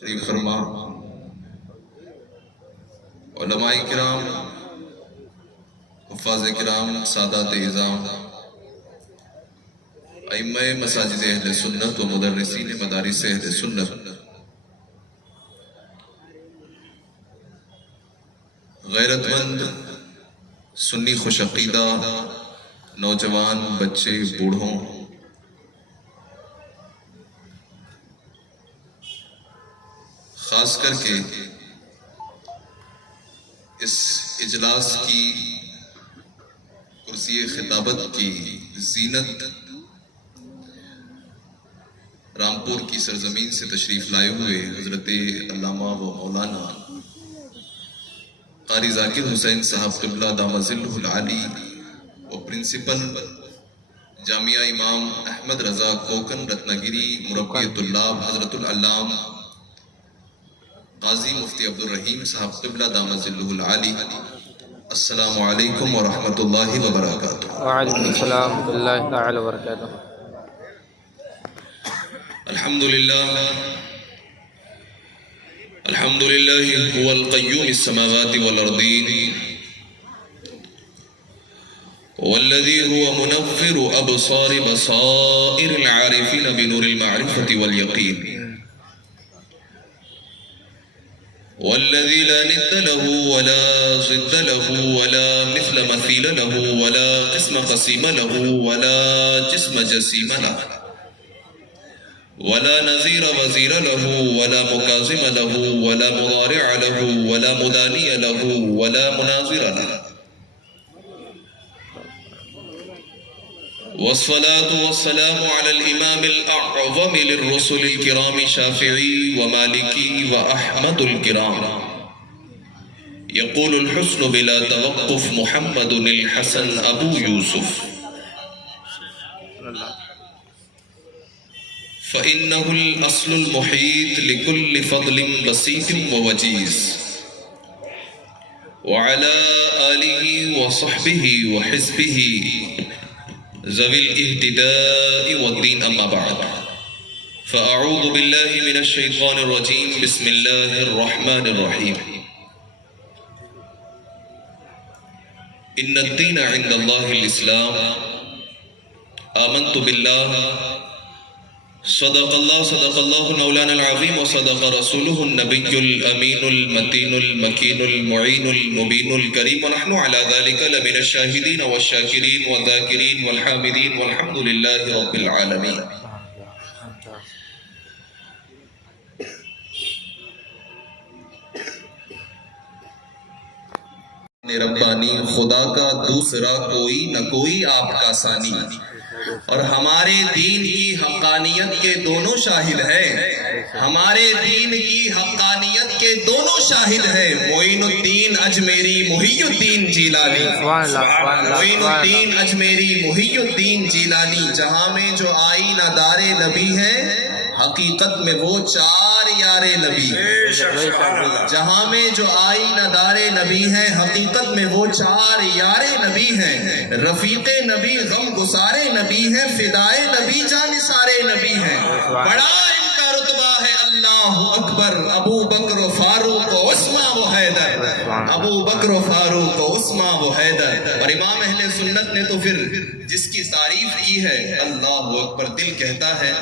تشریف فرما علماء کرام، حفاظ کرام، سادات اعظام، ائمہ مساجد اہل سنت و مدرسین مدارس اہل سنت، غیرت مند سنی خوش عقیدہ نوجوان، بچے، بوڑھوں، خاص کر کے اس اجلاس کی کرسی خطابت کی زینت رامپور کی سرزمین سے تشریف لائے ہوئے حضرت علامہ و مولانا قاری ذاکر حسین صاحب قبلہ دامت ظلہ العالی و پرنسپل جامعہ امام احمد رضا کوکن رتنگری مربی طلاب حضرت العلام قاضی مفتی عبد الرحیم صاحب قبلہ دامت ظلہ العالی، السلام علیکم ورحمۃ اللہ وبرکاتہ۔ وعلیکم السلام ورحمۃ اللہ تعالی وبرکاتہ۔ الحمدللہ هو القیوم السماوات والارضین والذی هو منور ابصار بصائر العارفین بنور المعرفة والیقین والذي لا ند له ولا ضد له ولا مثل مثيل له ولا قسم قسيم له ولا جسم جسيم له ولا نظير وزير له ولا مكاظم له ولا مضارع له ولا مداني له ولا مناظر له، والصلاة والسلام على الإمام الأعظم للرسل الكرام شافعي ومالكي وأحمد الكرام، يقول الحسن بلا توقف محمد الحسن أبو يوسف، فإنه الأصل المحيط لكل فضل بسيط ووجيز، وعلى آله وصحبه وحزبه ذوي الاهتداء والدين، أما بعد، فأعوذ بالله من الشيطان الرجيم، بسم الله الرحمن الرحيم، إن الدين عند الله الإسلام، آمنت بالله، صدق الله مولانا العظيم، وصدق رسوله النبي الأمين المتين المكين المعين المبين الكريم، ونحن على ذلك لمن الشاهدين والشاكرين والذاكرين والحامدين، والحمد لله رب العالمين۔ ربانی خدا کا دوسرا کوئی نہ کوئی آپ کا ثانی، اور ہمارے دین کی حقانیت کے دونوں شاہد ہیں، ہمارے دین کی حقانیت کے دونوں شاہد ہیں، معین الدین اجمیری محی الدین جیلانی، معین الدین اجمیری محی الدین جیلانی، جہاں میں جو آئینہ دار نبی ہے حقیقت میں وہ چار یار نبی، جہاں میں جو آئینہ دار نبی ہے حقیقت میں وہ چار یار نبی ہیں، رفیق نبی غم گسارے نبی ہیں، فدائے نبی جانثارے نبی ہیں، بڑا ان کا رتبہ ہے اللہ اکبر، ابو بکر و فاروق و عثمان و حیدر، ابو بکر و فاروق و عثمان و حیدر۔ اور امام اہل سنت نے تو پھر جس کی تعریف کی ہے اللہ اکبر، دل کہتا ہے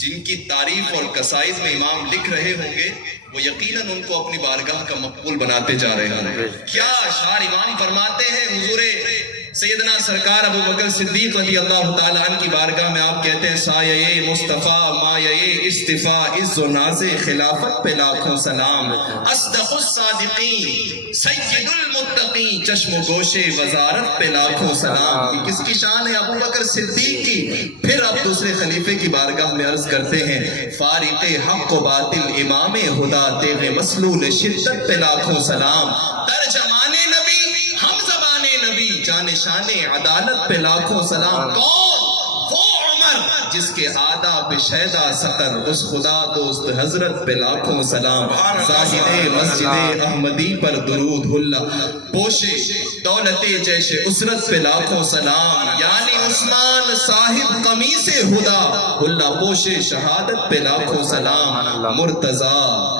جن کی تعریف اور قصائد میں امام لکھ رہے ہوں گے وہ یقیناً ان کو اپنی بارگاہ کا مقبول بناتے جا رہے ہیں۔ کیا اشعار امام فرماتے ہیں، حضور سیدنا سرکار ابو بکر صدیق رضی اللہ تعالیٰ عنہ کی بارگاہ میں آپ کہتے ہیں سایہ مصطفیٰ مایہ استفاء عز و ناز خلافت پہ لاکھوں سلام، اصدق الصادقین سید المتقین چشم و گوش وزارت پہ لاکھوں سلام۔ یہ کس کی شان ہے؟ ابو بکر صدیق کی۔ پھر آپ دوسرے خلیفے کی بارگاہ میں عرض کرتے ہیں فارق حق و باطل امام خدا تیغ مسلول شدت پہ لاکھوں سلام، ترجمان نبی ہم زبان نبی جان شان عدالت پہ لاکھوں سلام۔ کون؟ وہ عمر جس کے آداب شیدا سقر، اس خدا دوست حضرت پہ لاکھوں سلام۔ زاہد مسجد احمدی پر درود اللہ، پوشے دولت جیش اسرت پہ لاکھوں سلام، یعنی عثمان صاحب قمیص ہدا، اللہ پوشے شہادت پہ لاکھوں سلام، مرتضی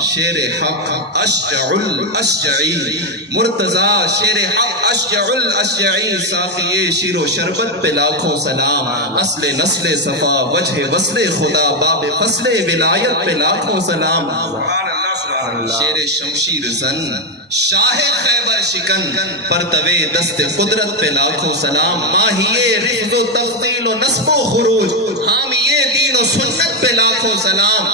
شیر حق اشجع الاشجعی، مرتضی شیر حق اشجع الاشجعی، ساقی شیر و شربت پہ لاکھوں سلام، اصل نسل صفا وجہ وصل خدا، باب فصل ولایت پہ لاکھوں سلام، شیر شمشیر زن شاہ خیبر شکن، پرتوے دست قدرت پہ لاکھوں سلام، ماہیے رفض و تفضیل و نصب و خروج، حامیے دین و سنت پہ لاکھوں سلام۔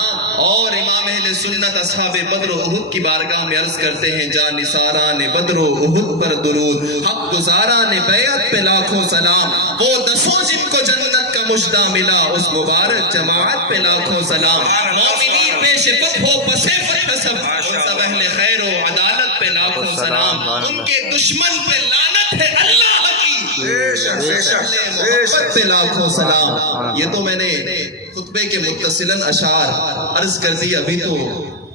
اور امام اہل سنت اصحاب بدر و احد کی بارگاہ میں عرض کرتے ہیں، جان نثاران بدر و احد پر درود، حق گزاران بیعت پہ لاکھوں سلام، وہ دسوں جن کو جنت کا مژدہ ملا، اس مبارک جماعت پہ لاکھوں سلام، مومنین پیش فتح و پس فتح سب اہل خیر و عدالت پہ لاکھوں سلام، ان کے دشمن پہ لعنت ہے اللہ کی، محبت پہ لاکھوں سلام۔ یہ تو میں نے خطبے کے متصلاً اشعار عرض کر دی، ابھی تو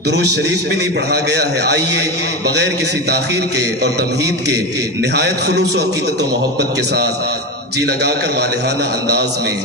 درود شریف بھی نہیں پڑھا گیا ہے۔ آئیے بغیر کسی تاخیر کے اور تمہید کے نہایت خلوص و عقیدت و محبت کے ساتھ جی لگا کر والہانہ انداز میں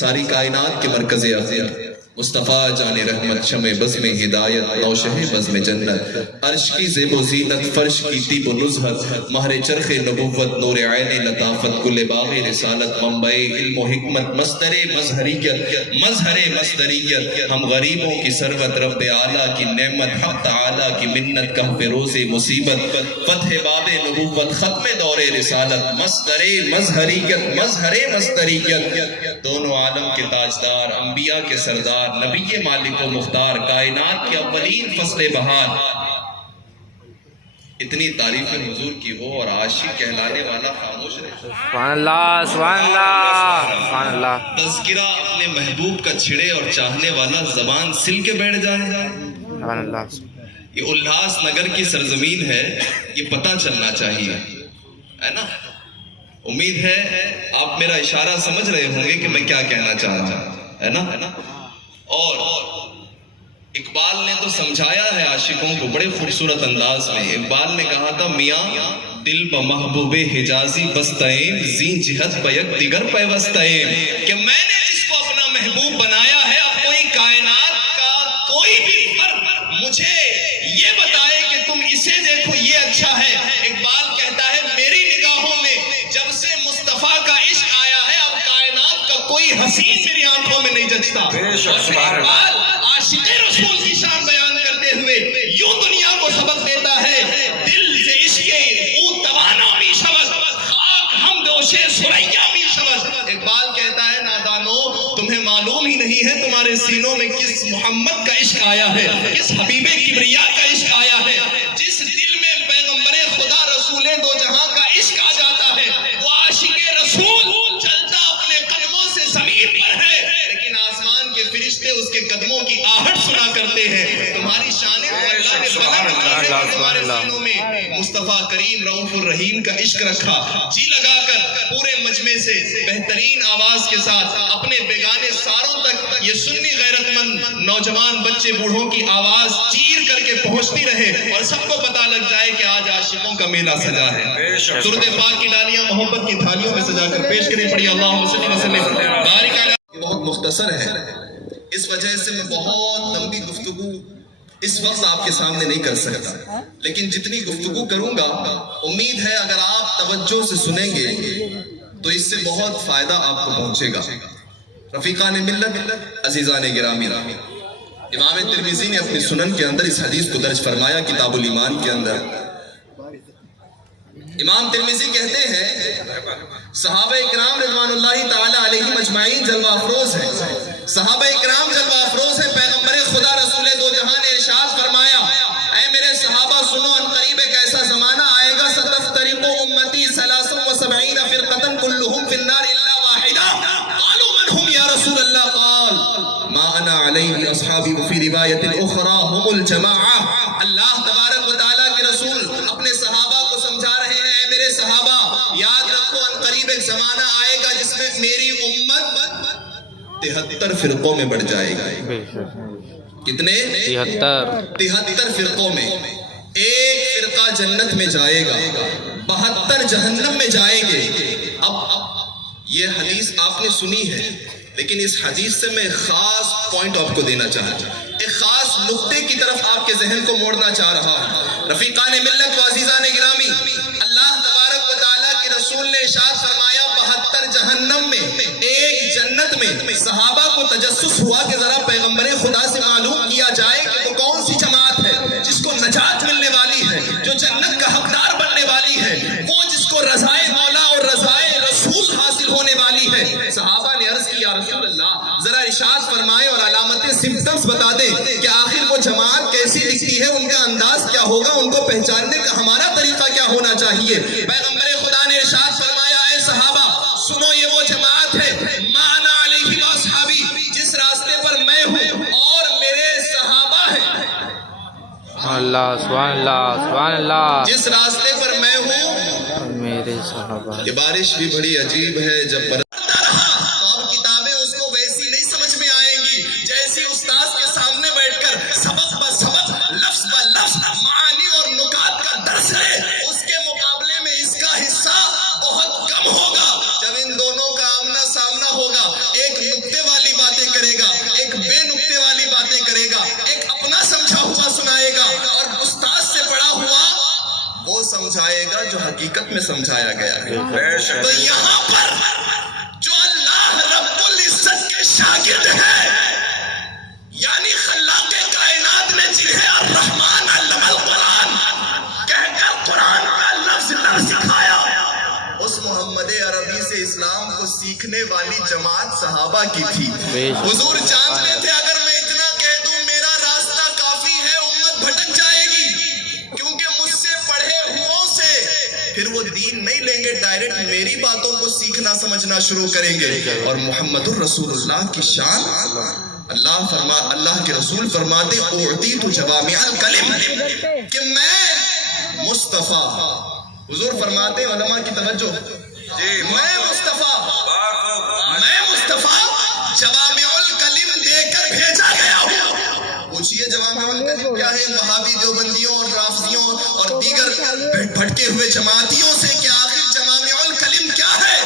ساری کائنات کے مرکز اختیار مصطفیٰ جان رحمت، شمع بزم ہدایت، نوشہ بزم جنت، عرش کی زیب و زینت، فرش کی طیب و نزہت، مہر چرخ نبوت، نور عین لطافت، گل باغ رسالت، منبع علم و حکمت، مصدر مظہریت، مظہر مصدریت، ہم غریبوں کی ثروت، رب اعلیٰ کی نعمت، حق تعالیٰ کی منت، کہف روز مصیبت، فتح باب نبوت، ختم دور رسالت، مصدر مظہریت، مظہر مصدریت، دونوں عالم کے تاجدار، انبیاء کے سردار، نبی مالک و مختار، کائنات کے اولین فصل بہار، اتنی تعریف حضور کی ہو اور عاشق کہلانے والا خاموش رہے۔ سبحان اللہ، سبحان اللہ، سبحان اللہ۔ تذکرہ اپنے محبوب کا چھڑے اور چاہنے والا زبان سل کے بیٹھ جائے۔ سبحان اللہ۔ یہ الہاس نگر کی سرزمین ہے، یہ پتہ چلنا چاہیے، ہے نا؟ امید ہے آپ میرا اشارہ سمجھ رہے ہوں گے کہ میں کیا کہنا چاہ رہا ہوں، ہے نا؟ اور اقبال نے تو سمجھایا ہے عاشقوں کو بڑے خوبصورت انداز میں۔ اقبال نے کہا تھا، میاں دل با محبوب حجازی بستائیں، زین جہت بیک دیگر پیوستائیں، کہ میں نے جس کو اپنا محبوب بنایا ہے، اب کوئی کائنات کا کوئی بھی فرد مجھے یہ بتائے کہ تم اسے دیکھو یہ اچھا ہے۔ اقبال کہتا ہے، میری نگاہوں میں جب سے مصطفیٰ کا عشق آیا ہے، اب کائنات کا کوئی حسین میری آنکھوں میں نہیں جچتا۔ اقبال عاشق رسول کی شان بیان کرتے ہوئے یوں دنیا کو سبق دیتا ہے، دل سے عشق او توانا می شود، خاک ہم دوشے سریا می شود۔ اقبال کہتا ہے، نادانو تمہیں معلوم ہی نہیں ہے تمہارے سینوں میں کس محمد کا عشق آیا ہے، کس حبیب کبریا کا عشق آیا ہے۔ جس دل میں پیغمبر خدا رسول دو جہاں کا عشق آ جاتا ہے، وہ عاشق رسول چلتا اپنے قدموں سے زمین پر ہے، لیکن آسمان کے فرشتے اس کے قدموں کی آہٹ سنا کرتے ہیں۔ تمہاری شانیں اللہ نے بلند کی ہے کہ تمہارے سینوں میں مصطفیٰ کریم رؤوف الرحیم کا عشق رکھا۔ جی لگا کر پورے مجمع سے بہترین آواز کے ساتھ اپنے بیگانے ساروں تک یہ سنی غیرت مند نوجوان بچے بوڑھوں کی آواز چیر کر کے پہنچتی رہے اور سب کو پتہ لگ جائے کہ آج عاشقوں کا میلہ سجا ہے۔ درود پاک کی ڈالیاں محبت کی تھالیوں میں سجا کر پیش کریں، پڑھی اللہم صلی وسلم بارک علی۔ بہت مختصر ہے، اس وجہ سے میں بہت لمبی گفتگو اس وقت آپ کے سامنے نہیں کر سکتا، لیکن جتنی گفتگو کروں گا امید ہے اگر آپ توجہ سے سنیں گے تو اس سے بہت فائدہ آپ کو پہنچے گا۔ رفیقان ملت، عزیزان گرامی، امام ترمذی نے اپنی سنن کے اندر اس حدیث کو درج فرمایا، کتاب الایمان کے اندر۔ امام ترمذی کہتے ہیں، صحابہ اکرام رضوان اللہ تعالی علیہم اجمعین جلوہ افروز ہیں، صحابہ اکرام جلوہ افروز ہیں۔ پیغمبر خدا رسول دو جہاں نے ارشاد فرمایا، اے میرے صحابہ سنو، ان قریب ایک ایسا زمانہ آئے گا، ستفترق امتی 73 فرقة كلهم في النار الا واحدة، قالوا من هم یا رسول اللہ؟ قال ما انا علیہ اصحابی، وفی روایت اخرى هم الجماعہ۔ اللہ تبارک و تعالیٰ کے رسول اپنے صحابہ کو سمجھا رہے ہیں، اے میرے صحابہ یاد رکھو، ان قریب ایک زمانہ آئے گا جس میں میری امت 73 فرقوں میں بڑھ جائے گا۔ کتنے؟ 73 فرقوں میں۔ ایک فرقہ جنت میں جائے گا، 72 جہنم میں جائیں گے۔ اب یہ حدیث آپ نے سنی ہے، لیکن اس حدیث سے میں خاص پوائنٹ آپ کو دینا چاہتا ہوں، ایک خاص نقطے کی طرف آپ کے ذہن کو موڑنا چاہ رہا ہوں۔ رفیقان ملت و عزیزان گرامی، اللہ تبارک و تعالیٰ کے رسول نے ارشاد فرمایا 72 جہنم میں، ایک جنت میں۔ صحابہ کو تجسس ہوا کہ ذرا پیغمبر خدا سے معلوم کیا جائے کہ وہ کون سی جماعت ہے جس کو نجات ملنے والی ہے، جو جنت کا حقدار بننے والی ہے، وہ جس کو رضائے مولا اور رضائے رسول حاصل ہونے والی ہے۔ صحابہ نے عرض کی یا رسول اللہ ذرا ارشاد فرمائے اور علامتیں سمپٹمز بتا دیں کہ آخر وہ جماعت کیسی دکھتی ہے، ان کا انداز کیا ہوگا، ان کو پہچاننے کا ہمارا طریقہ کیا ہونا چاہیے۔ پیغمبر خدا نے ارشاد فرمایا اے صحابہ سنو، یہ وہ جماعت ہے مانا علیہ واصحابی، جس راستے پر میں ہوں اور میرے صحابہ ہیں۔ اللہ سبحان اللہ سبحان اللہ، جس راستے پر میں ہوں میرے صحابہ۔ یہ بارش بھی بڑی عجیب ہے، جب اب کتابیں اس کو ویسی نہیں سمجھ میں آئیں گی جیسی استاذ کے سامنے بیٹھ کر سبق بہ سبق، لفظ بہ لفظ معانی اور نکات کا درس لے، اس کے مقابلے میں اس کا حصہ بہت کم ہوگا۔ جب ان دونوں کا آمنا سامنا ہوگا، ایک نکتے والی باتیں کرے گا، ایک بے نکتے والی باتیں کرے گا، ایک اپنا سمجھا ہوا سنائے گا، اور استاذ سے پڑھا ہوا وہ سمجھائے گا جو حقیقت میں سمجھایا گیا ہے۔ تو یہاں پر جو اللہ رب العزت کے شاگرد ہیں، یعنی خلاق کائنات نے جنہیں الرحمن علم القرآن کہہ کر قرآن کا لفظ سکھایا، اس محمد عربی سے اسلام کو سیکھنے والی جماعت صحابہ کی تھی۔ حضور جانتے تھے اگر میں اتنا کہہ دوں میرا راستہ کافی ہے، امت بھٹک جائے گی، کیونکہ مجھ سے پڑھے ہوں سے پھر وہ دین نہیں لیں گے، ڈائریکٹ میری باتوں کو سیکھنا سمجھنا شروع کریں گے۔ اور محمد الرسول اللہ کی شان، اللہ کے رسول فرماتے اعطیت جوامع الکلم، کہ میں مصطفیٰ، حضور فرماتے علماء کی توجہ، میں مصطفیٰ جوامع الکلم دے کر بھیجا گیا ہوں۔ پوچھئے جوامع الکلم کیا ہے؟ وہابی دیوبندیوں اور رافضیوں اور دیگر بھٹکے ہوئے جماعتیوں سے کہ آخر جوامع الکلم کیا ہے؟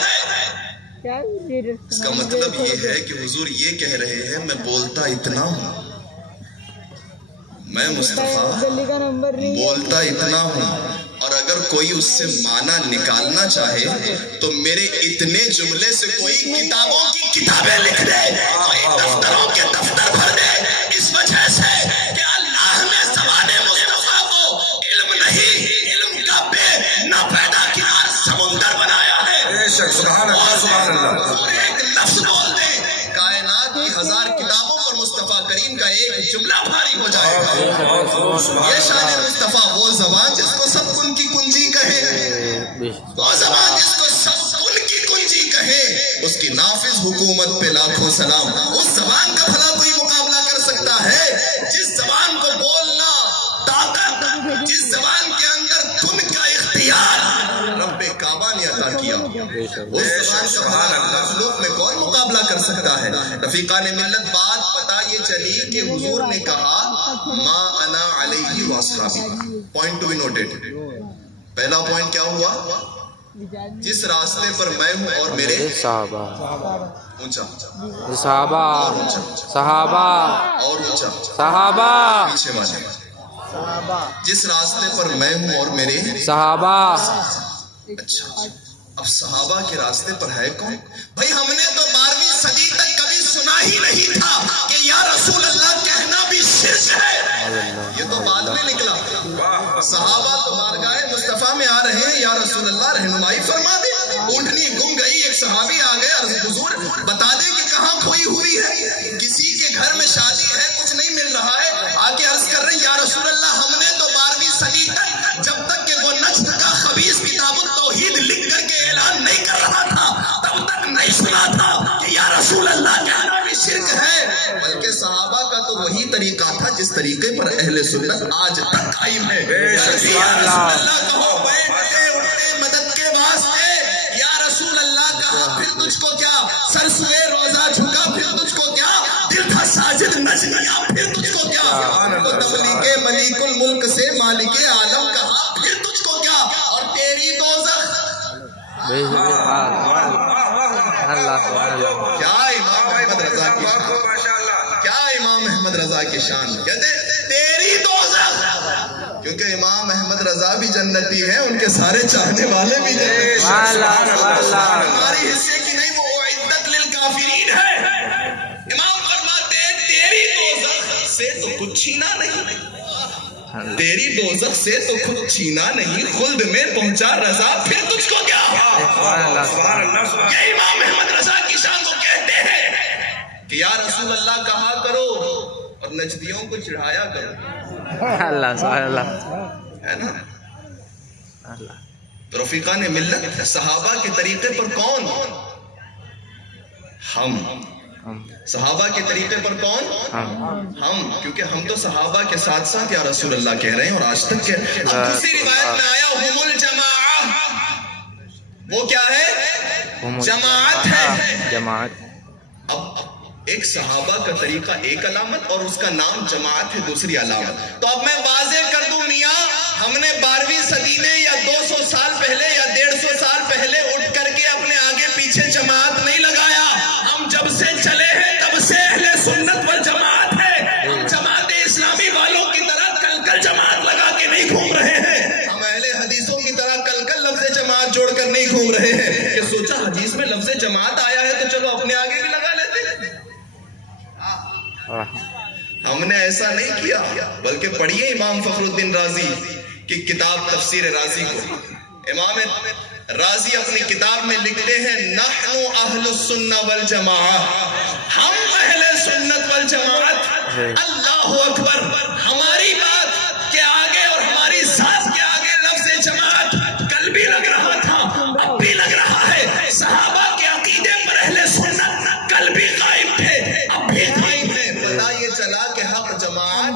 اس کا مطلب یہ ہے کہ حضور یہ کہہ رہے ہیں میں بولتا اتنا ہوں، میں مصطفیٰ بولتا اتنا ہوں، اور اگر کوئی اس سے معنی نکالنا چاہے تو میرے اتنے جملے سے کوئی کتابوں کی کتابیں لکھ دے، کوئی دفتروں کے دفتر بھر دے، اس وجہ سے کہ اللہ نے زبان مصطفیٰ کو علم نہیں، علم کا بے نہ پیدا کنار سمندر بنایا ہے۔ سبحان اللہ سبحان اللہ، ایک لفظ بول دے کائنات کی 1000 کتابوں پر مصطفیٰ کریم کا ایک جملہ بھاری ہو جائے گا۔ یہ شان مصطفیٰ، وہ زبان جس کو سب کن کی کنجی کہے، وہ زبان جس کو سب کن کی کنجی کہے، اس کی نافذ حکومت پہ لاکھوں سلام۔ اس زبان کا بھلا کوئی مقابلہ کر سکتا ہے؟ جس زبان کو بولنا طاقت، جس زبان کے اندر کن کا اختیار رب کعبہ نے عطا کیا، اس زبان کا مخلوق میں کون مقابلہ کر سکتا ہے؟ رفیقان ملت، بات پتہ یہ چلی کہ حضور نے کہا ما انا علیہ واصحابی۔ پوائنٹ ٹو بی نوٹڈ، پہلا پوائنٹ کیا ہوا؟ جس راستے پر میں ہوں اور میرے صحابہ، اونچا صحابہ صحابہ اور اونچا صحابہ پیچھے والے، جس راستے پر میں ہوں اور میرے صحابہ۔ اچھا، اب صحابہ کے راستے پر ہے کون؟ بھائی ہم نے تو 12ویں صدی تک کبھی سنا ہی نہیں تھا کہ یا رسول اللہ کہنا بھی شرک ہے، یہ تو بعد میں نکلا۔ صحابہ تو بارگاہ مصطفیٰ میں آ رہے ہیں، یا رسول اللہ رہنمائی فرما دے۔ اونٹنی گم گئی، ایک صحابی آ گئے، حضور بتا دیں کہ کہاں کھوئی ہوئی ہے، کسی کے گھر میں شادی ہے کچھ نہیں مل رہا ہے، آ کے عرض کر رہے ہیں یا رسول اللہ ہم نے تو 12ویں صدی تک جب تک کہ وہ نجد کا خبیث کتاب التوحید لکھ کر کے اعلان نہیں کر رہا تھا تب تک نہیں سنا تھا کہ یا رسول اللہ کہنا بھی شرک ہے۔ بلکہ صحابہ کا تو وہی طریقہ تھا جس طریقے پر اہل سنت آج تک قائم ہے۔ یا رسول اللہ کہو بیٹھتے اٹھتے مدد کے واسطے، یا رسول اللہ کہا پھر تجھ کو کیا، سر سوئے روزہ جھکا پھر تجھ کو کیا، دل تھا ساجد نجمیا پھر تجھ کو کیا، تو تبلیغ ملیک الملک سے مالک عالم کہا پھر تجھ کو کیا، اور تیری تو کیا امام احمد رضا کی شان، کیا امام احمد رضا کی شان، کہتے تیری دوزخ، کیونکہ امام احمد رضا بھی جنتی ہیں، ان کے سارے چاہنے والے بھی جنتی ہیں، ہماری حصے کی نہیں، وہ اعدت للکافرین ہے۔ امام فرماتے ہیں تیری دوزخ سے تو کچھ چھینا نہیں، تیری دوزخ سے تو کچھ چھینا نہیں، خلد میں پہنچا رضا، پھر تجھ کو کیا؟ یہ امام احمد رضا کی شان کو کہتے ہیں کہ یا رسول اللہ کہا کرو اور نجدیوں کو چڑھایا کرو، ہے نا؟ تو رفیقان ملت صحابہ کے طریقے پر کون؟ ہم۔ صحابہ کے طریقے پر کون؟ ہم، کیونکہ ہم تو صحابہ کے ساتھ ساتھ یا رسول اللہ کہہ رہے ہیں اور آج تک اب دوسری روایت میں آیا ہم الجماعہ، وہ کیا ہے؟ جماعت ہے۔ اب ایک صحابہ کا طریقہ ایک علامت اور اس کا نام جماعت ہے دوسری علامت۔ تو اب میں واضح کر دوں میاں، ہم نے 12ویں صدی میں یا 200 سال پہلے یا 150 سال پہلے اٹھ کر کے اپنے آگے پیچھے جماعت نہیں لگایا، ہم جب سے چلے ہیں تب سے اہل سنت والجماعت ہے۔ ہم جماعت اسلامی والوں کی طرح کل جماعت لگا کے نہیں گھوم رہے ہیں، ہم اہل حدیثوں کی طرح کل لفظ جماعت جوڑ کر نہیں گھوم رہے ہیں کہ سوچا حدیث میں لفظ جماعت آیا ہے تو چلو اپنے آگے بھی لگا لیتے ہیں۔ ہم نے ایسا نہیں کیا، بلکہ پڑھیے امام فخر الدین رازی کی کتاب تفسیر رازی کو۔ امام رازی اپنی کتاب میں لکھتے ہیں نحن اہل السنہ والجماعہ، ہم اہل سنت والجماعت، اللہ اکبر۔ ہماری بات کے آگے اور ہماری ذات کے آگے لفظ جماعت کل بھی لگ رہا تھا، اب بھی لگ رہا ہے۔ صحابہ کے عقیدے پر اہل سنت کل بھی قائم تھے، اب بھی قائم ہے۔ پتہ یہ چلا کہ حق جماعت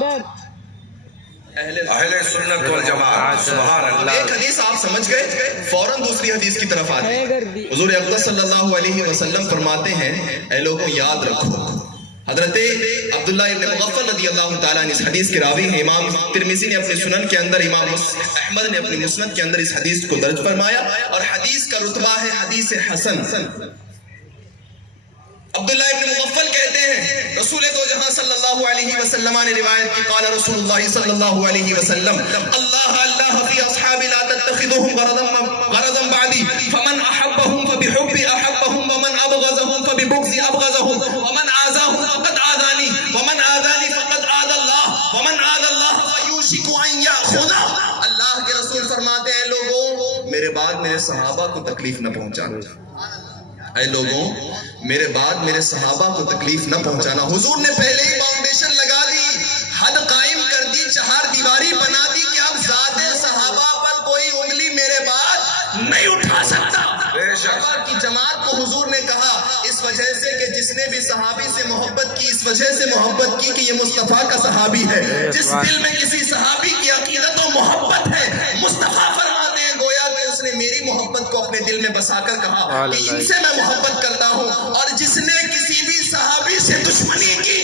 اہل سنت والجماعت، سبحان اللہ۔ ایک حدیث آپ سمجھ گئے، فوراً دوسری حدیث کی طرف آتے ہیں۔ حضور اقدس صلی اللہ علیہ وسلم فرماتے ہیں اے لوگوں یاد رکھو، حضرت عبداللہ ابن مغفل رضی اللہ تعالیٰ عنہ اس حدیث کے راوی ہیں، امام ترمذی نے اپنے سنن کے اندر، امام احمد نے اپنی مسند کے اندر اس حدیث کو درج فرمایا اور حدیث کا رتبہ ہے حدیث حسن۔ عبداللہ ابن مغفل کہتے ہیں رسول دو جہاں صلی اللہ علیہ وسلم نے روایت کی، قال رسول اللہ صلی اللہ علیہ وسلم اللہ فی اصحابی لا تتخذوهم غرضا بعدی فمن احبهم فبحب احبهم ومن ابغضهم فببغض ابغضهم ومن آذاهم فقد آذانی ومن آذانی فقد آذى الله ومن آذى الله فیوشک ان یاخذ۔ اللہ کے رسول فرماتے ہیں لوگوں میرے بعد میرے صحابہ کو تکلیف نہ پہنچانا، اے لوگوں میرے بعد میرے صحابہ کو تکلیف نہ پہنچانا۔ حضور نے پہلے ہی فاؤنڈیشن لگا دی، حد قائم کر دی، چہار دیواری بنا دی کہ اب ذات صحابہ پر کوئی انگلی میرے بعد نہیں اٹھا سکتا۔ صحابہ کی جماعت کو حضور نے کہا اس وجہ سے کہ جس نے بھی صحابی سے محبت کی، اس وجہ سے محبت کی کہ یہ مصطفیٰ کا صحابی ہے۔ جس دل میں کسی صحابی کی عقیدت و محبت ہے، مصطفیٰ فرماتے ہیں گویا کہ اس نے میری محبت کو اپنے دل میں بسا کر کہا کہ ان سے میں محبت کرتا ہوں، اور جس نے کسی بھی صحابی سے دشمنی کی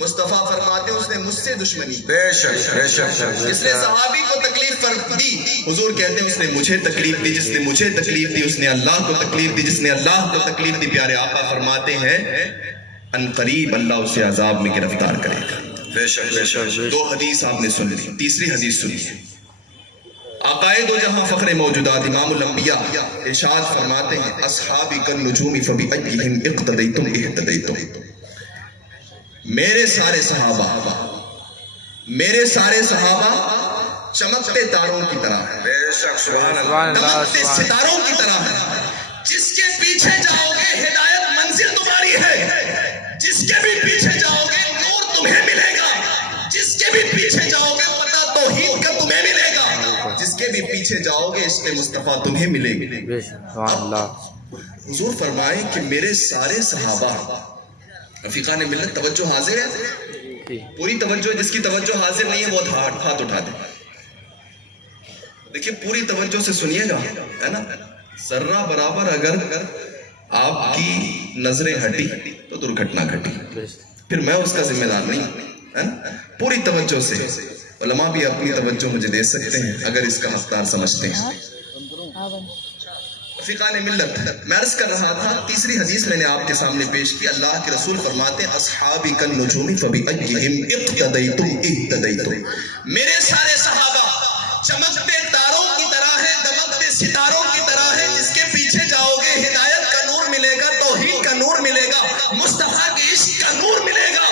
مصطفیٰ فرماتے ہیں اس نے مجھ سے دشمنی کی۔ بے شک بے شک۔ جس نے صحابی کو تکلیف دی حضور کہتے ہیں اس نے مجھے تکلیف دی، جس نے مجھے تکلیف دی اس نے اللہ کو تکلیف دی، جس نے اللہ کو تکلیف دی پیارے آقا فرماتے ہیں ان قریب اللہ اسے عذاب میں گرفتار کرے گا۔ بے شک بے شک۔ دو حدیث آپ نے سن لی، تیسری حدیث سنی۔ آقائے دو جہاں فخر موجودات امام الانبیاء ارشاد فرماتے ہیں اصحابی کالنجوم فبأیہم اقتدیتم اہتدیتم۔ میرے سارے صحابہ چمکتے تاروں کی طرح ہیں، بے شک سبحان اللہ، چمکتے ستاروں کی طرح ہیں۔ جس کے پیچھے جاؤ گے ہدایت منزل تمہاری ہے، جس کے بھی پیچھے جاؤ گے نور تمہیں ملے گا، جس کے بھی پیچھے جاؤ گے پتہ توحید کا تمہیں ملے گا، جس کے بھی پیچھے جاؤ گے عشق مصطفیٰ تمہیں ملے گی۔ حضور فرمائے کہ میرے سارے صحابہ، رفیقان ملت توجہ حاضر ہے؟ پوری توجہ، جس کی توجہ حاضر نہیں ہے وہ ہاتھ اٹھا دے۔ دیکھیے پوری توجہ سے سنیے گا، ہے نا؟ ذرہ برابر اگر آپ کی نظریں ہٹی تو درگھٹنا گھٹی، پھر میں اس کا ذمہ دار نہیں، ہے نا؟ پوری توجہ سے علماء بھی اپنی توجہ مجھے دے سکتے ہیں اگر اس کا حقدار سمجھتے ہیں۔ رفیقان ملت، میں عرض کر رہا تھا تیسری حدیث میں نے آپ کے سامنے پیش کی. اللہ کے رسول فرماتے ہیں اصحابی کالنجوم فبأیہم اقتدیتم اہتدیتم. میرے سارے صحابہ چمکتے تاروں کی طرح ہے، دمکتے ستاروں کی طرح ہے. جس کے پیچھے جاؤ گے ہدایت کا نور ملے گا، توحید کا نور ملے گا، مصطفیٰ کے عشق کا نور ملے گا.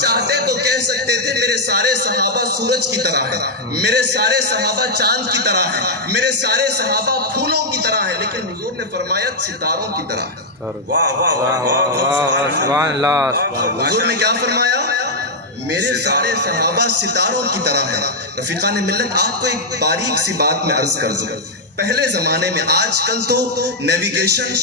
چاہتے تو کہہ سکتے تھے میرے سارے صحابہ سورج کی طرح ہے، میرے سارے صحابہ چاند کی طرح ہے، میرے سارے صحابہ پھولوں کی طرح ہے، لیکن حضور نے فرمایا ستاروں کی طرح ہے. واہ واہ واہ سبحان اللہ. حضور نے کیا فرمایا؟ میرے سارے صحابہ ستاروں کی طرح ہیں. رفیقان ملت، آپ کو ایک باریک سی بات میں عرض کر دوں. پہلے زمانے میں، آج کل تو نیویگیشن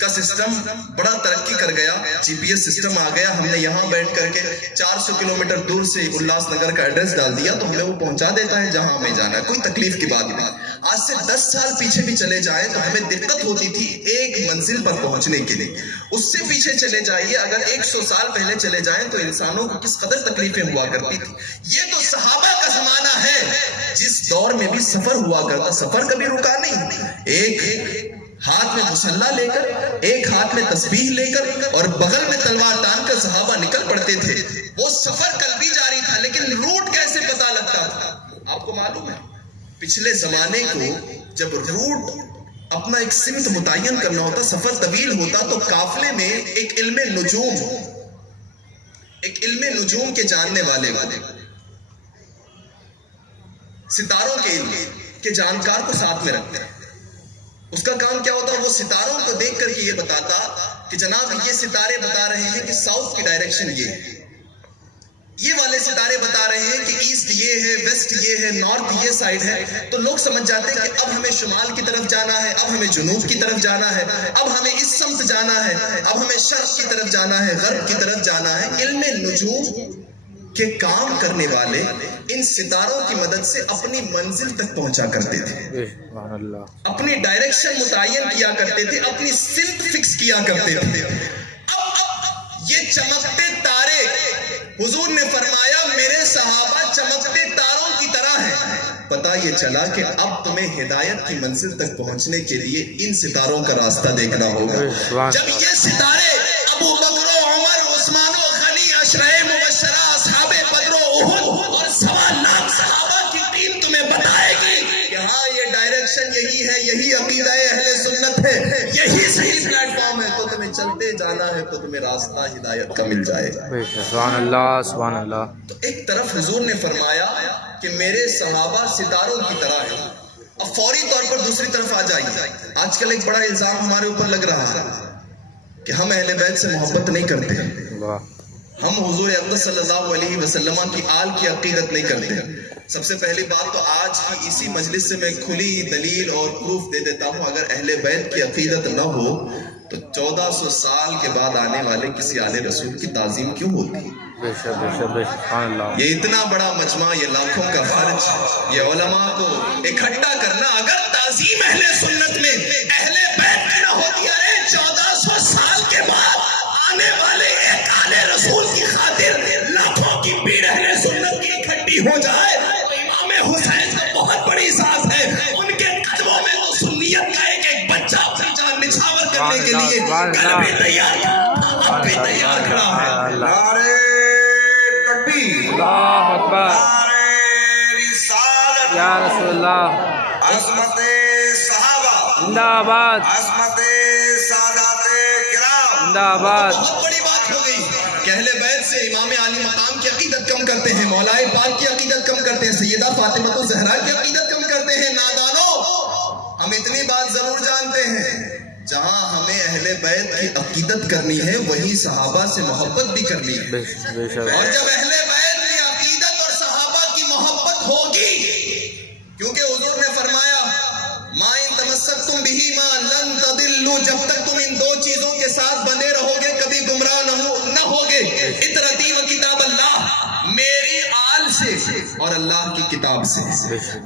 کا سسٹم بڑا ترقی کر گیا، جی پی ایس سسٹم آ گیا. ہم نے یہاں بیٹھ کر کے 400 کلومیٹر دور سے الاس نگر کا ایڈریس ڈال دیا تو ہمیں وہ پہنچا دیتا ہے جہاں ہمیں جانا ہے. کوئی تکلیف کی بات نہیں. آج سے 10 سال پیچھے بھی چلے جائیں تو ہمیں دقت ہوتی تھی ایک منزل پر پہنچنے کے لیے. اس سے پیچھے چلے جائیے، اگر 100 سال پہلے چلے جائیں تو انسانوں کو کس قدر تکلیفیں ہوا کرتی تھی. یہ تو صحابہ کا زمانہ ہے جس دور میں بھی سفر ہوا کرتا، سفر کبھی رکا نہیں. ایک ہاتھ میں مسلح لے کر، ایک ہاتھ میں تسبیح لے کر اور بغل میں تلوار تان کر صحابہ نکل پڑتے تھے. وہ سفر کل بھی جاری تھا، لیکن روٹ کیسے پتا لگتا تھا؟ آپ کو معلوم ہے پچھلے زمانے کو جب روٹ اپنا ایک سمت متعین کرنا ہوتا، سفر طویل ہوتا، تو قافلے میں ایک علم نجوم کے جاننے والے ستاروں کے علم کے جانکار کو ساتھ میں رکھتے ہیں. اس کا کام کیا ہوتا؟ وہ ستاروں کو دیکھ کر کے یہ بتاتا کہ جناب یہ ستارے بتا رہے ہیں کہ ساؤتھ کی ڈائریکشن یہ ہے، یہ والے ستارے بتا رہے ہیں کہ ایسٹ یہ ہے، ویسٹ یہ ہے، نارتھ یہ سائڈ ہے. تو لوگ سمجھ جاتے ہیں کہ اب ہمیں شمال کی طرف جانا ہے، اب ہمیں جنوب کی طرف جانا ہے، اب ہمیں اس سمت جانا ہے، اب ہمیں شرق کی طرف جانا ہے، غرب کی طرف جانا ہے. علم نجوم کے کام کرنے والے ان ستاروں کی مدد سے اپنی منزل تک پہنچا کرتے تھے، اپنی ڈائریکشن متعین کیا کرتے تھے، اپنی سمت فکس کیا کرتے تھے. اب یہ چمکتے تارے، حضور نے فرمایا میرے صحابہ چمکتے تاروں کی طرح ہیں. پتہ یہ چلا کہ اب تمہیں ہدایت کی منزل تک پہنچنے کے لیے ان ستاروں کا راستہ دیکھنا ہوگا. جب یہ ستارے ابو بکر و عمر، عثمان و غنی، عشرہ مبشرہ، اصحاب بدر و احد اور 1.25 لاکھ صحابہ کی ٹیم تمہیں بتائے گی کہ ہاں یہ ڈائریکشن یہی ہے، یہی عقیدہ اہل سنت ہے، یہی صحیح پلیٹ فارم ہے، تو تمہیں چلتے جانا ہے تو تمہیں راستہ ہدایت کا مل جائے گا. سبحان اللہ سبحان اللہ. تو ایک طرف حضور نے فرمایا کہ میرے صحابہ ستاروں کی طرح ہیں. اب فوری طور پر دوسری طرف آ جائیے. آج کل ایک بڑا الزام ہمارے اوپر لگ رہا ہے کہ ہم اہل بیت سے محبت نہیں کرتے، ہم حضور اقدس صلی اللہ علیہ وسلم کی آل کی عقیدت نہیں کرتے. سب سے پہلی بات تو آج کی اسی مجلس سے میں کھلی دلیل اور پروف دے دیتا ہوں. اگر اہل بیت کی عقیدت نہ ہو تو 1400 سال کے بعد آنے والے کسی آل رسول کی تعظیم کیوں ہوتی؟ یہ اتنا بڑا مجمع، یہ لاکھوں کا خرچ، یہ علماء کو اکٹھا کرنا، اگر تعظیم اہل سنت میں اہل بیت کی نہ ہوتی، ارے 1400 سال کے بعد آنے والے ایک آل رسول کی خاطر لاکھوں کی بھیڑ اہل سنت کی اکٹھی ہو جائے تو امام حسین کو بہت بڑی ساز ہے. ان کے قدموں میں تو سنیت کا ایک ایک بچہ اپنی جان نچھاور کرنے کے لیے گھر بھی تیار ہے، اب بھی تیار کھڑا ہے. نعرے تکبیر، اللہ اکبر، نعرے رسالت، یا رسول اللہ، عظمت صحابہ، زندہ آباد، عظمت سادات کرام. زندہ آباد. بہت بڑی بات ہو گئی کہ اہل بیت سے امام علی مقام کی عقیدت کم کرتے ہیں، مولا پاک کی عقیدت کم کرتے ہیں، سیدہ فاطمہ الزہرا کی عقیدت کم کرتے ہیں. نادانو، ہم اتنی بات ضرور جانتے ہیں جہاں ہمیں اہل بیت کی عقیدت کرنی ہے وہیں صحابہ سے محبت بھی کرنی ہے. اور جب اہل بیت کی عقیدت اور صحابہ کی محبت ہوگی، کیونکہ حضور نے فرمایا ما ان تمسکتم بہی ما لن تضلوا، جب تک تم ان دو چیزوں کے ساتھ بندے رہو گے کبھی گمراہ نہ ہوگے. اطرتی و کتاب اللہ، میری آل سے اور اللہ کی کتاب سے،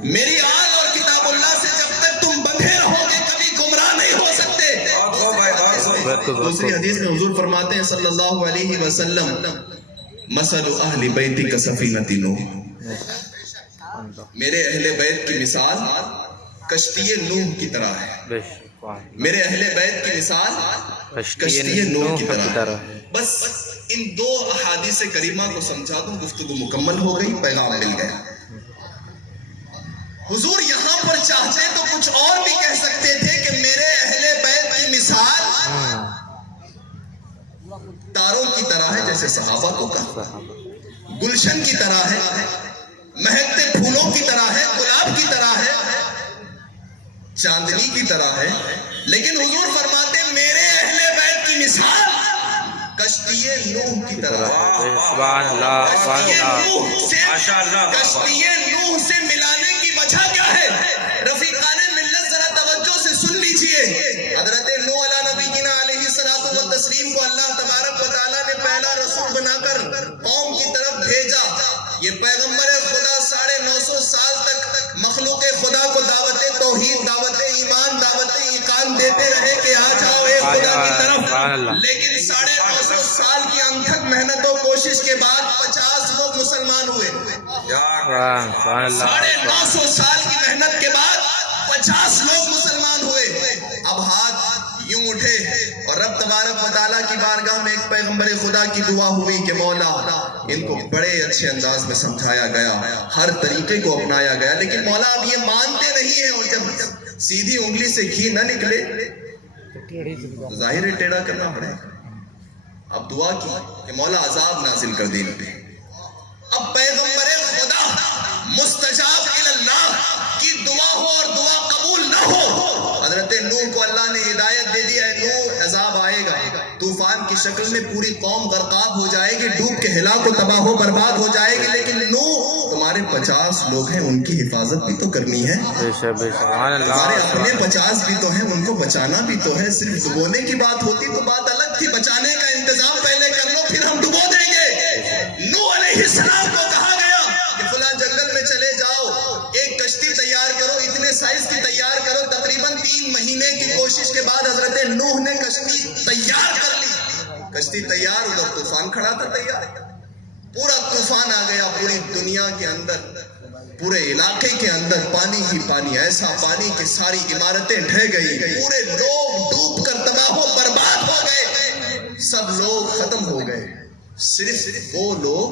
میری آل اور کتاب اللہ سے جب تک تم بندھے رہو گے کبھی گمراہ نہیں ہو سکتے. دوسری حدیث میں حضور فرماتے ہیں صلی اللہ علیہ وسلم مثل اہل بیتی کا سفینۃ نوح، میرے اہل بیت کی مثال کشتی نوح کی طرح ہے. میرے اہل بیت کی مثال کشتی نوح کی طرح ہے۔ بس ان دو احادیث کریمہ کو سمجھا دوں، گفتگو مکمل ہو گئی، پیغام مل گیا۔ حضور یہاں پر چاہتے تو کچھ اور بھی کہہ سکتے تھے کہ میرے اہل بیت کی مثال تاروں کی طرح ہے، جیسے صحابہ کو کہا، گلشن کی طرح ہے، مہکتے پھولوں کی طرح ہے، گلاب کی طرح ہے، چاندنی کی طرح ہے۔ لیکن حضور فرماتے میرے اہل بیت کی مثال کشتی نوح کی طرح ہے۔ سبحان اللہ سبحان اللہ۔ کشتی نوح سے ملانے کی وجہ کیا ہے؟ رفیقان ملت ذرا توجہ سے سن لیجئے۔ حضرت نوح علیہ نبینا علیہ الصلوۃ والتسلیم کو اللہ تبارک و تعالیٰ نے پہلا رسول بنا کر قوم کی طرف بھیجا۔ یہ پیغمبر خدا 950 سال تک مخلوق خدا کو دعوت توحید، دعوت ایمان، دعوت ایقان دیتے رہے کہ آ جاؤ اے خدا کی طرف۔ لیکن 950 سال کی انتھک محنت و کوشش کے بعد 50 لوگ مسلمان ہوئے۔ 950 سال کی محنت کے بعد 50 لوگ مسلمان ہوئے۔ اب ہاتھ یوں اٹھے اور رب تبارک و تعالیٰ کی بارگاہ میں ایک پیغمبر خدا کی دعا ہوئی کہ مولا ان کو بڑے اچھے انداز میں سمجھایا گیا، ہر طریقے کو اپنایا گیا، لیکن مولا اب یہ مانتے نہیں ہیں، اور جب سیدھی انگلی سے گھی نہ نکلے تو ظاہر ہے ٹیڑھا کرنا پڑے گا۔ اب دعا کی کہ مولا عذاب نازل کر دین پہ۔ اب پیغمبر خدا مستجاب اللہ کی دعا ہو اور دعا قبول نہ ہو، حضرت نوح کو اللہ نے ہدایت دے دی، اے نوح عذاب آئے گا، طوفان کی شکل میں پوری قوم غرقاب ہو جائے گی، ڈوب کے ہلاک و تباہ و برباد ہو جائے گی، لیکن نوح تمہارے 50 لوگ ہیں، ان کی حفاظت بھی تو کرنی ہے، تمہارے اپنے 50 بھی تو ہیں، ان کو بچانا بھی تو ہے۔ صرف ڈبونے کی بات ہوتی تو بات الگ تھی، بچانے کا انتظام پہلے کر لو پھر ہم ڈبو دیں گے۔ نوح علیہ السلام کو کہا گیا کہ فلاں جنگل میں چلے جاؤ، ایک کشتی تیار کرو، اتنے سائز کی تیار کرو۔ تقریباً 3 مہینے کی کوشش کے بعد حضرت نوح نے کشتی تیار کر لی۔ کشتی تیار، ادھر طوفان کھڑا تھا تیار، پورا طوفان آ گیا، پوری دنیا کے اندر، پورے علاقے کے اندر پانی ہی پانی، ایسا پانی کہ ساری عمارتیں ڈھہ گئی، پورے لوگ ڈوب کر تباہ و برباد ہو گئے، سب لوگ ختم ہو گئے، صرف وہ لوگ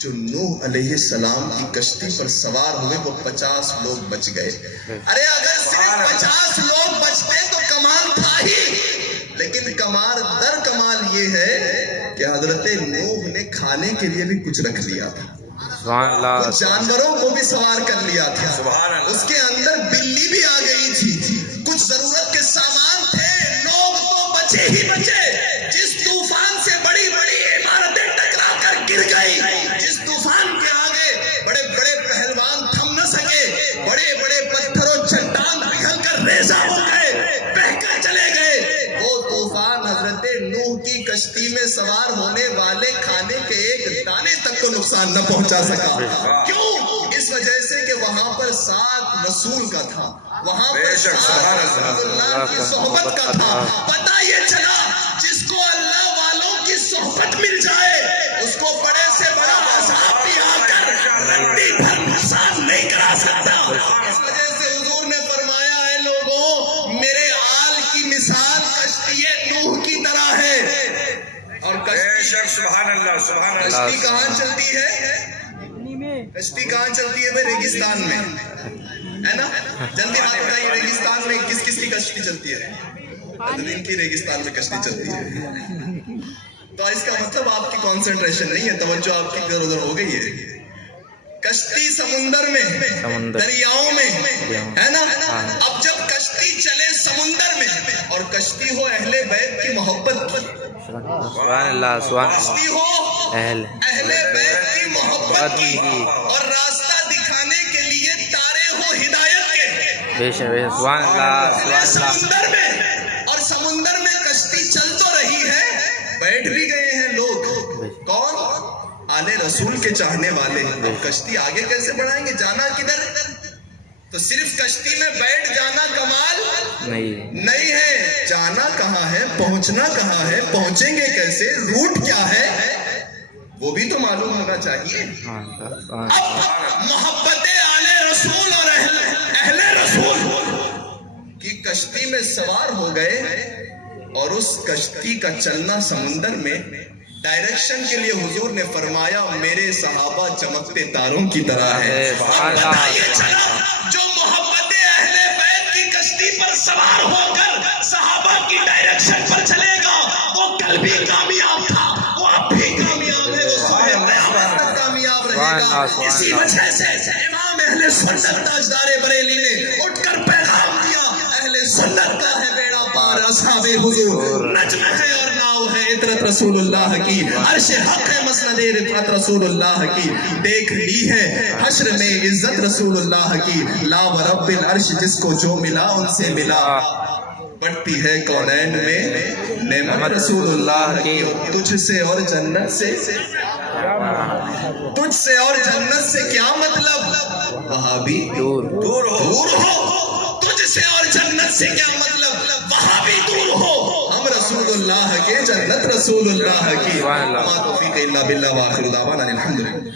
جو نوح علیہ السلام کی کشتی پر سوار ہوئے وہ 50 لوگ بچ گئے۔ ارے اگر صرف 50 لوگ بچتے تو کمال تھا ہی، لیکن کمال در کمال یہ ہے کہ حضرت نوح نے کھانے کے لیے بھی کچھ رکھ لیا تھا، کچھ جانوروں کو بھی سوار کر لیا تھا، اس کے اندر بلی بھی آ گئی تھی، کچھ ضرورت کے سامان تھے، لوگ تو بچے ہی بچے۔ جس طوفان سے بڑی بڑی عمارتیں ٹکرا کر گر گئی، جس طوفان کے آگے بڑے بڑے پہلوان تھم نہ سکے، بڑے بڑے پتھر و چٹان پگھل کر ریزہ ہو گئے، بہہ کر چلے گئے، وہ طوفان حضرت نوح کی کشتی میں سوار ہونے والے کھانے کے ایک دانے تک کو نقصان نہ پہنچا سکا۔ کیوں؟ اس وجہ سے کہ وہاں پر 7 رسول کا تھا، وہاں پر 7 اللہ کی صحبت کا تھا۔ پتہ یہ چلا جس کو اللہ والوں کی صحبت مل جائے اس کو بڑے سے بڑا عذاب بھی آ کر رنڈی بھر نقصان نہیں کرا سکتا۔ اس وجہ سے حضور نے فرمایا اے لوگوں میرے آل کی مثال کشتی نوح کی طرح ہے۔ اور کشتی کہاں چلتی ہے؟ کشتی کہاں چلتی ہے بھائی؟ ریگستان میں، ہے نا؟ جلدی ہاتھ اٹھائیے، ریگستان میں کس کس کی کشتی چلتی ہے؟ ان کی ریگستان میں کشتی چلتی ہے۔ تو اس کا مطلب آپ کی کانسنٹریشن نہیں ہے، توجہ آپ کی ادھر ادھر ہو گئی ہے۔ کشتی سمندر میں، دریاؤں میں، ہے نا؟ اب جب کشتی چلے سمندر میں اور کشتی ہو اہل بیت کی محبت کی، کشتی ہو اہل بیت کی محبت کی، اور راستہ دکھانے کے لیے تارے ہو ہدایت کے، سمندر میں، اور سمندر میں کشتی چل تو رہی ہے، بیٹھ بھی گئے ہیں لوگ، کون؟ آلے رسول کے چاہنے والے۔ اب کشتی آگے کیسے بڑھائیں گے؟ جانا کدھر؟ تو صرف کشتی میں بیٹھ جانا کمال نہیں ہے، جانا کہاں ہے، پہنچنا کہاں ہے، پہنچیں گے کیسے، روٹ کیا ہے، وہ بھی تو معلوم ہونا چاہیے۔ اب محبت آلے رسول اور اہل رسول کی کشتی میں سوار اور اس کشتی کا چلنا سمندر میں ڈائریکشن کے لیے حضور نے فرمایا میرے صحابہ چمکتے تاروں کی طرح ہے. سبحان اللہ، بتائیے چلا جو محبت اہل بیت کی کشتی پر سوار ہو کر صحابہ کی ڈائریکشن پر چلے گا وہ کل بھی کامیاب تھا، وہ اب بھی کامیاب ہے، وہ صبح قیامت تک کامیاب رہے گا. اسی وجہ سے امام اہل سنت تاجدار بریلی نے اٹھ کر پیغام دیا اہل سنت کا ہے بیڑا پار، اصحاب حضور نجم ہے اور ناؤ ہے عطرت رسول اللہ کی، عرش حق ہے مسند رفعت رسول اللہ کی، دیکھ لی ہے حشر میں عزت رسول اللہ کی، لا ورب العرش جس کو جو ملا ان سے ملا، بڑھتی ہے کونین میں نعمت رسول اللہ کی. تجھ سے اور جنت سے، تجھ سے اور جنت سے کیا مطلب، وہاں بھی دور ہو، تجھ سے اور جنت سے کیا مطلب، وہاں بھی دور ہو، ہم رسول اللہ کے جنت رسول اللہ کی. ما توفیق الا باللہ، وآخر دعوانا الحمدللہ.